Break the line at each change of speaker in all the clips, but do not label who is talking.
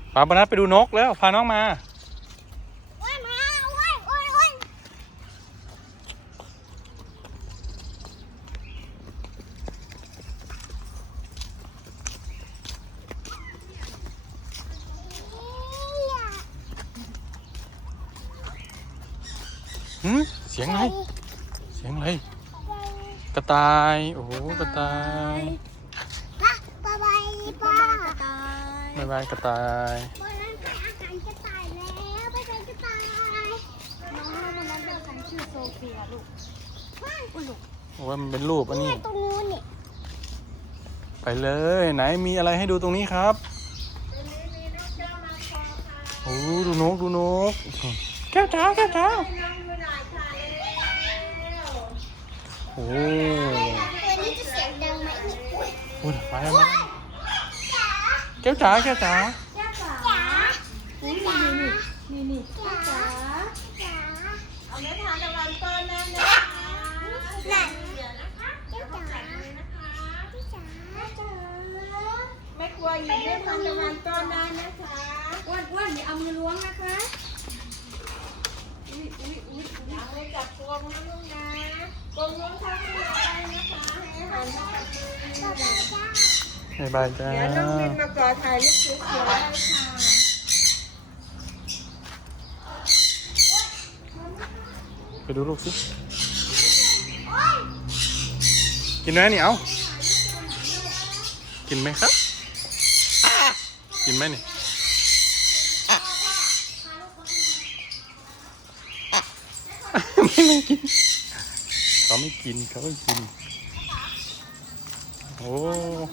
ปาบนัดไปดูนกแล้วพาน้องมาเสียงอะไรเสียงอะไรกระต่ายโอ้โหกระต่าย
บ๊ายบายป้า
บ๊ายบายกระต่าย
วันนั้นไปอาหารกระต่ายแล้วไปเป็นกระต่ายน้องวันนั้นเป็นฉันชื่อโซเฟียลูกอุ้ยลูก
โอ้ยมันเป็นรูปอันนี้
ตรงนู้นนี่
ไปเลยไหนมีอะไรให้ดูตรงนี้ครับโอ้ดูนกดูนกแก้วจ้าแก้วจ้าโอ้
วันนี้จะเสียงดังไหมอุ้ย
มาแล้วมาแก้วจ๋าแก้วจ๋า
จ๋านี่จ๋านี่จ๋าจ๋าเอาเนื้อทานตะวันต้นนั่นนะคะนั่นเดี๋ยวนะคะเดี๋ยวจ๋าจ๋าไม่กลัวหยิบเนื้อทานตะวันต้นได้นะคะอ้วนอย่าเอามือล้วงนะคะเอาเลยจับกรงนะลูกนะกรงล้วงเข้าไม่ได้นะคะให้หันมา
บ๊ายบายจ้า
เดี๋ยวน้องบินมาก่อถ่ายรูปสวยๆให้ค่ะ
ไปดูลูกสิกินไหมนี่เอากินไหมครับกินไหมนี่ไม่กินเขาไม่กินเขาไม่กินโอ้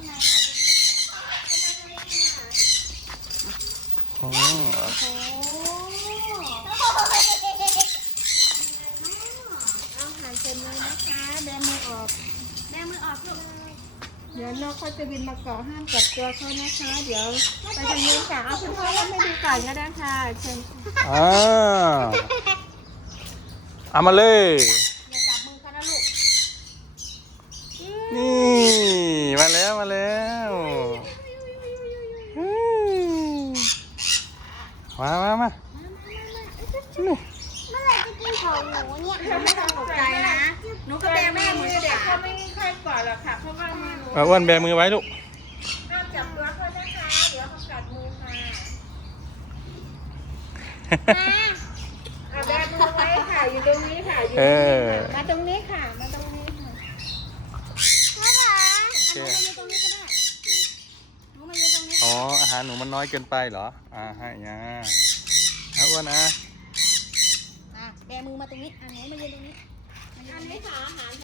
โห
เอาหันเต็มเลยนะคะแบมือออกแบมือออกลูกเดี๋ยวนกเขาจะบินมาเกาะห้ามจับตัวเขานะคะ เดี๋ยวไปทางนู้นค่ะเอาคุณพ่อว่าไม่ดูก่อนก็ได้ค่ะเชิญ
เอามาเลย
อย่าจับมือเขานะลูก
นี่มาแล้วมาแล้วมานี่
เมื่อไหร่จะกินของหนูเนี่ยไม่ต้องตกใจนะหนูก็แบมือมือเด็กเขาไม่ค่อยกอดหรอกค่ะเพราะว่ามือหนู
มาอ้วนแบมือไว้ลูก
ห้ามจับตัวเขานะคะเดี๋ยวเขากัดมือค่ะแบมือไว้ค่ะอยู่ตรงนี้ค่ะอยู่ตรงนี้ค่ะมาตรงนี้ค่ะมาตรงนี้ค่ะหนูมาอยู่ตรงนี้ก็ได้หนูมาอยู่ตรงนี้
อ๋ออาหารหนูมันน้อยเกินไปเหรอให้ยาเอาอ้วนนะ
แบมือมาตรงนี้หนูมายืนตรงนี้อันนี้ค่ะอาหาร